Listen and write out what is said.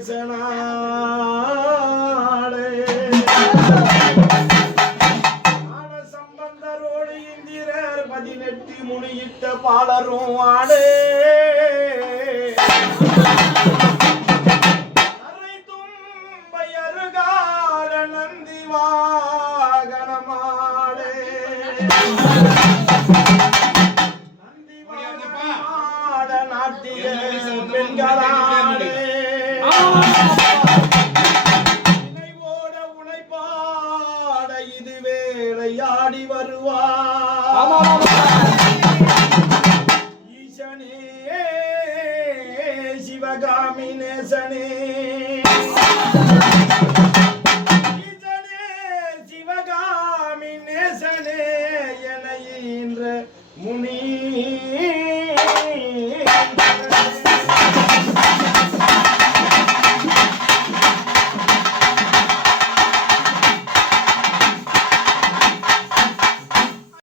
ஞான சம்பந்தரோடு இந்திரர் பதினெட்டு முனியிட்ட பாலரும் ஆடே அரை நினைவோட உழைப்பாட இது வேலையாடி வருவா ஈசனே சிவகாமி நேசனே. முனி